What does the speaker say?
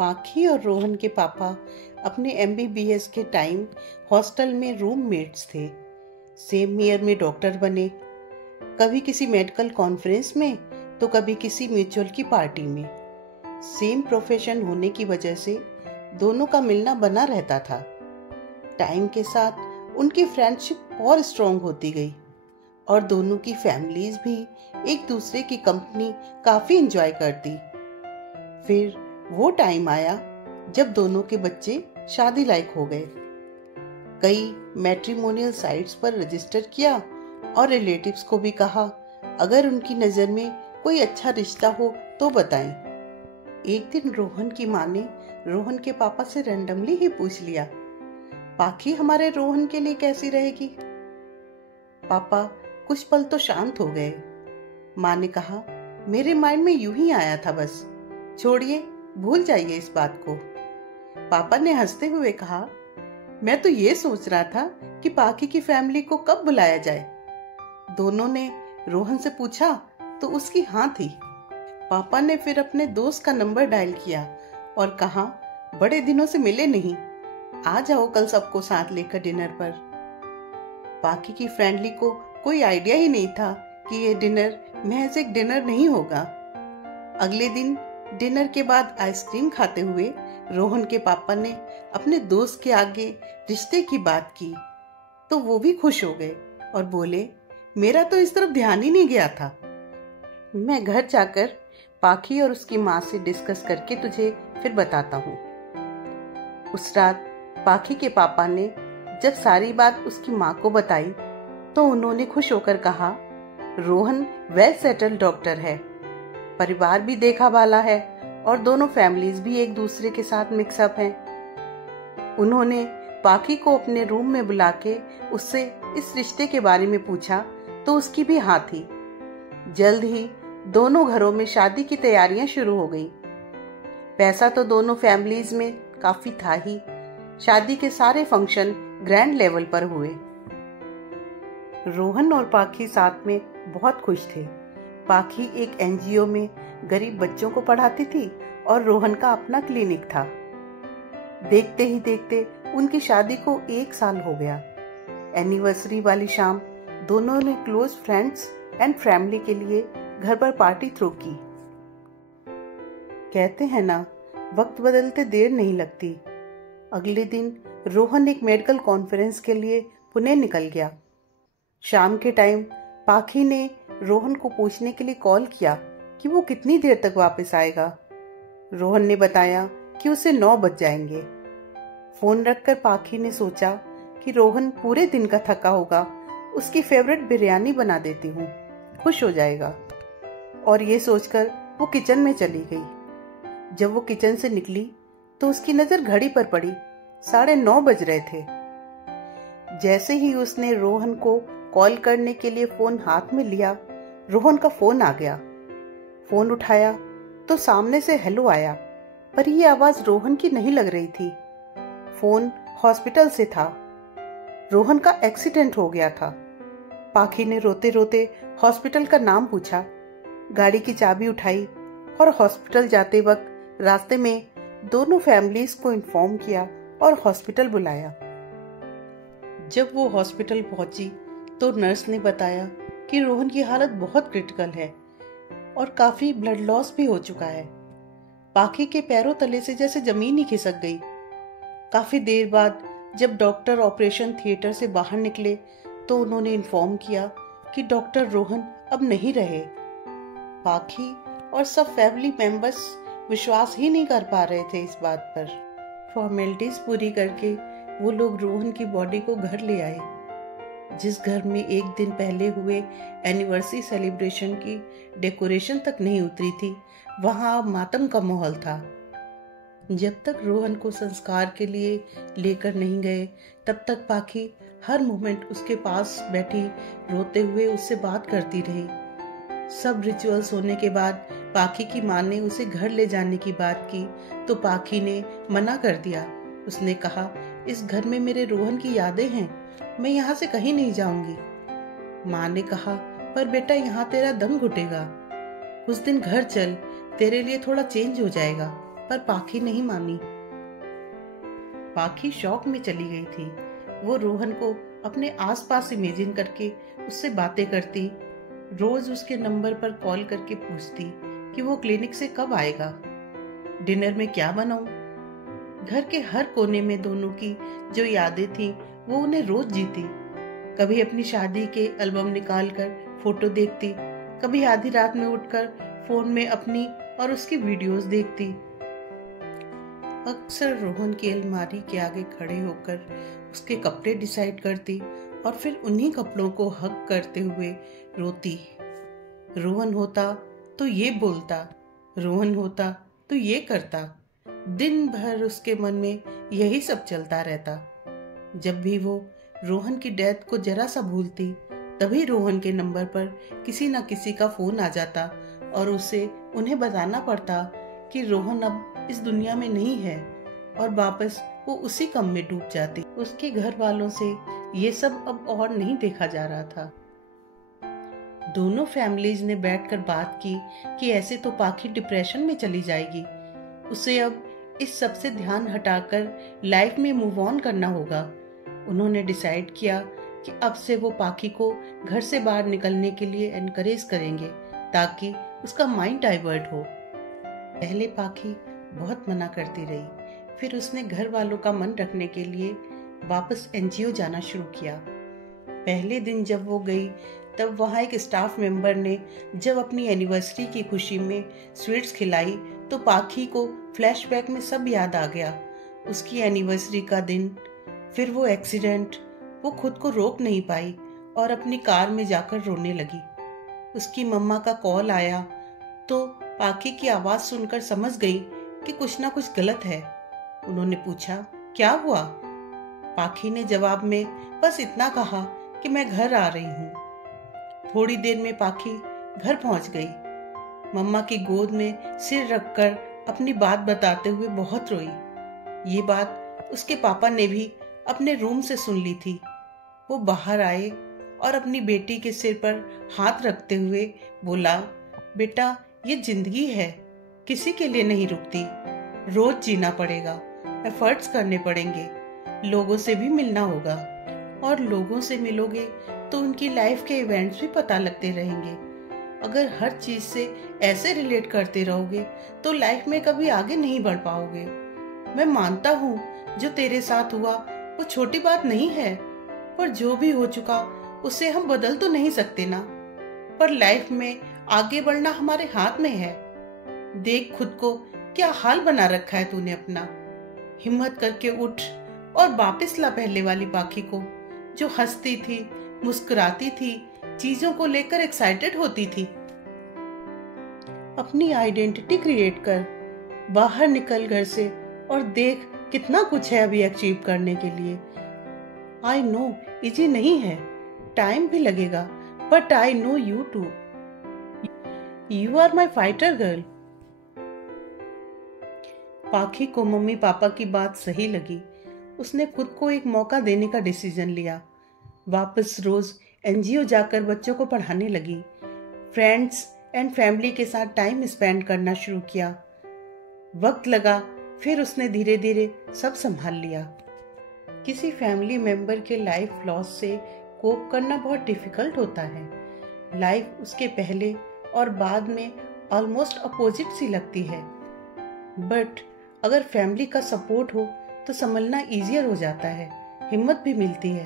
पाखी और रोहन के पापा अपने एमबीबीएस के टाइम हॉस्टल में रूममेट्स थे। सेम ईयर में डॉक्टर बने, कभी किसी मेडिकल कॉन्फ्रेंस में तो कभी किसी म्यूचुअल की पार्टी में। सेम प्रोफेशन होने की वजह से दोनों का मिलना बना रहता था। टाइम के साथ उनकी फ्रेंडशिप और स्ट्रॉन्ग होती गई और दोनों की फैमिलीज भी एक दूसरे की कंपनी काफी एंजॉय करती। फिर वो टाइम आया जब दोनों के बच्चे शादी लायक हो गए। कई मैट्रिमोनियल साइट्स पर रजिस्टर किया और रिलेटिव्स को भी कहा अगर उनकी नजर में कोई अच्छा रिश्ता हो तो बताएं। एक दिन रोहन की माँ ने रोहन के पापा से रैंडमली ही पूछ लिया, पाखी हमारे रोहन के लिए कैसी रहेगी? पापा कुछ पल तो शांत हो गए। माँ ने कहा, मेरे माइंड में यूं ही आया था, बस छोड़िए, भूल जाइए इस बात को। पापा ने हंसते हुए कहा, मैं तो ये सोच रहा था कि पाखी की फैमिली को कब बुलाया जाए। दोनों ने रोहन से पूछा तो उसकी हाँ थी। पापा ने फिर अपने दोस्त का नंबर डायल किया और कहा, बड़े दिनों से मिले नहीं, आ जाओ कल सबको साथ लेकर डिनर पर। पाखी की फैमिली को कोई आइडिया ही नहीं था कि ये डिनर महज एक डिनर नहीं होगा। अगले दिन डिनर के बाद आइसक्रीम खाते हुए रोहन के पापा ने अपने दोस्त के आगे रिश्ते की बात की तो वो भी खुश हो गए और बोले, मेरा तो इस तरफ ध्यान ही नहीं गया था। मैं घर जाकर पाखी और उसकी माँ से डिस्कस करके तुझे फिर बताता हूँ। उस रात पाखी के पापा ने जब सारी बात उसकी माँ को बताई तो उन्होंने खुश होकर कहा, रोहन वेल सेटल्ड डॉक्टर है, परिवार भी देखा भाला है और दोनों फैमिलीज भी एक दूसरे के साथ मिक्सअप हैं। उन्होंने पाखी को अपने रूम में बुला के उससे इस रिश्ते के बारे में पूछा तो उसकी भी हाँ थी। जल्द ही दोनों घरों में शादी की तैयारियां शुरू हो गई। पैसा तो दोनों फैमिलीज में काफी था ही। शादी के सारे फंक्शन ग्रैंड लेवल पर हुए। रोहन और पाखी साथ में बहुत खुश थे। पाखी एक एनजीओ में गरीब बच्चों को पढ़ाती थी और रोहन का अपना क्लिनिक था। देखते ही देखते उनकी शादी को 1 साल हो गया। एनिवर्सरी वाली शाम दोनों ने क्लोज फ्रेंड्स एंड फैमिली के लिए घर पर पार्टी थ्रो की। कहते हैं ना, वक्त बदलते देर नहीं लगती। अगले दिन रोहन एक मेडिकल कॉन्फ्रेंस के लिए पुणे निकल गया। शाम के टाइम पाखी ने रोहन को पूछने के लिए कॉल किया कि वो कितनी देर तक वापस आएगा। रोहन ने बताया कि उसे 9 बज जाएंगे। फोन रखकर पाखी ने सोचा कि रोहन पूरे दिन का थका होगा, उसकी फेवरेट बिरयानी बना देती हूँ, खुश हो जाएगा। और ये सोचकर वो किचन में चली गई। जब वो किचन से निकली तो उसकी नजर घड़ी पर पड़ी। 9:30 बज रहे थे। जैसे ही उसने रोहन को कॉल करने के लिए फोन हाथ में लिया, रोहन का फोन आ गया। फोन उठाया तो सामने से हेलो आया, पर यह आवाज रोहन की नहीं लग रही थी। फोन हॉस्पिटल से था। रोहन का एक्सीडेंट हो गया था। पाखी ने रोते रोते हॉस्पिटल का नाम पूछा, गाड़ी की चाबी उठाई और हॉस्पिटल जाते वक्त रास्ते में दोनों फैमिलीज को इन्फॉर्म किया और हॉस्पिटल बुलाया। जब वो हॉस्पिटल पहुंची तो नर्स ने बताया कि रोहन की हालत बहुत क्रिटिकल है और काफी ब्लड लॉस भी हो चुका है। पाखी के पैरों तले से जैसे जमीन ही खिसक गई। काफी देर बाद जब डॉक्टर ऑपरेशन थिएटर से बाहर निकले तो उन्होंने इन्फॉर्म किया कि डॉक्टर रोहन अब नहीं रहे। पाखी और सब फैमिली मेंबर्स विश्वास ही नहीं कर पा रहे थे इस बात पर। फॉर्मेलिटीज पूरी करके वो लोग रोहन की बॉडी को घर ले आए। जिस घर में एक दिन पहले हुए एनिवर्सरी सेलिब्रेशन की डेकोरेशन तक नहीं उतरी थी, वहां अब मातम का माहौल था। जब तक रोहन को संस्कार के लिए लेकर नहीं गए, तब तक पाखी हर मोमेंट उसके पास बैठी रोते हुए उससे बात करती रही। सब रिचुअल्स होने के बाद पाखी की माँ ने उसे घर ले जाने की बात की तो पाखी ने मना कर दिया। उसने कहा, इस घर में मेरे रोहन की यादें हैं, मैं यहाँ से कहीं नहीं जाऊंगी। माँ ने कहा, पर बेटा यहाँ तेरा दम घुटेगा, कुछ दिन घर चल, तेरे लिए थोड़ा चेंज हो जाएगा, पर पाखी नहीं मानी। पाखी शॉक में चली गई थी। वो रोहन को अपने आसपास इमेजिन करके उससे बातें करती, रोज उसके नंबर पर कॉल करके पूछती कि वो क्लिनिक से कब आएगा, डिनर में क्या बनाऊं। घर के हर कोने में दोनों की जो यादें थीं वो उन्हें रोज जीती। कभी अपनी शादी के एल्बम निकालकर फोटो देखती, कभी आधी रात में उठकर फोन में अपनी और उसकी वीडियोस देखती। अक्सर रोहन की अलमारी के आगे खड़े होकर उसके कपड़े डिसाइड करती और फिर उन्हीं कपड़ों को हग करते हुए रोती। रोहन होता तो ये बोलता, रोहन होता तो ये करता। दिन भर उसके मन में यही सब चलता रहता। जब भी वो रोहन की डेथ को जरा सा भूलती, तभी रोहन के नंबर पर किसी न किसी का फोन आ जाता और उसे उन्हें बताना पड़ता कि रोहन अब इस दुनिया में नहीं है, और वापस वो उसी गम में डूब जाती। उसके घर वालों से ये सब अब और नहीं देखा जा रहा था। दोनों फैमिलीज ने बैठकर बात की कि ऐसे तो पाखी डिप्रेशन में चली जाएगी, उसे अब इस सब से ध्यान हटाकर लाइफ में मूव ऑन करना होगा। उन्होंने डिसाइड किया कि अब से वो पाखी को घर से बाहर निकलने के लिए एनकरेज करेंगे ताकि उसका माइंड डाइवर्ट हो। पहले पाखी बहुत मना करती रही, फिर उसने घर वालों का मन रखने के लिए वापस एनजीओ जाना शुरू किया। पहले दिन जब वो गई तब वहाँ एक स्टाफ मेंबर ने जब अपनी एनिवर्सरी की खुशी में स्वीट्स खिलाई तो पाखी को फ्लैशबैक में सब याद आ गया। उसकी एनिवर्सरी का दिन, फिर वो एक्सीडेंट। वो खुद को रोक नहीं पाई और अपनी कार में जाकर रोने लगी। उसकी मम्मा का कॉल आया तो पाखी की आवाज सुनकर समझ गई कि कुछ ना कुछ गलत है। उन्होंने पूछा, क्या हुआ? पाखी ने जवाब में बस इतना कहा कि मैं घर आ रही हूँ। थोड़ी देर में पाखी घर पहुंच गई। मम्मा की गोद में सिर रखकर अपनी बात बताते हुए बहुत रोई। ये बात उसके पापा ने भी अपने रूम से सुन ली थी। वो बाहर आए और अपनी बेटी के सिर पर हाथ रखते हुए बोला, बेटा ये जिंदगी है, किसी के लिए नहीं रुकती, रोज जीना पड़ेगा, एफर्ट्स करने पड़ेंगे, लोगों से भी मिलना होगा, और लोगों से मिलोगे तो उनकी लाइफ के इवेंट्स भी पता लगते रहेंगे। अगर हर चीज से ऐसे रिलेट करते रहोगे तो लाइफ में कभी आगे नहीं बढ़ पाओगे। मैं मानता हूँ जो तेरे साथ हुआ वो छोटी बात नहीं है, पर जो भी हो चुका उसे हम बदल तो नहीं सकते ना, पर लाइफ में आगे बढ़ना हमारे हाथ में है। देख खुद को क्या हाल बना रखा है तूने अपना। हिम्मत करके उठ और वापस ला पहले वाली पाखी को, जो हंसती थी, मुस्कुराती थी, चीजों को लेकर एक्साइटेड होती थी। अपनी आइडेंटिटी क्रिएट कर, बाहर निकल घर से और देख कितना कुछ है अभी अचीव करने के लिए। आई नो इजी नहीं है, टाइम भी लगेगा, but I know you too. You are my fighter girl. Pakhi को मम्मी पापा की बात सही लगी। उसने खुद को एक मौका देने का डिसीजन लिया। वापस रोज एनजीओ जाकर बच्चों को पढ़ाने लगी। फ्रेंड्स एंड फैमिली के साथ टाइम स्पेंड करना शुरू किया। वक्त लगा, फिर उसने धीरे धीरे सब संभाल लिया। किसी फैमिली मेंबर के लाइफ लॉस से कोप करना बहुत डिफिकल्ट होता है। लाइफ उसके पहले और बाद में ऑलमोस्ट अपोजिट सी लगती है, बट अगर फैमिली का सपोर्ट हो तो संभलना इजियर हो जाता है, हिम्मत भी मिलती है।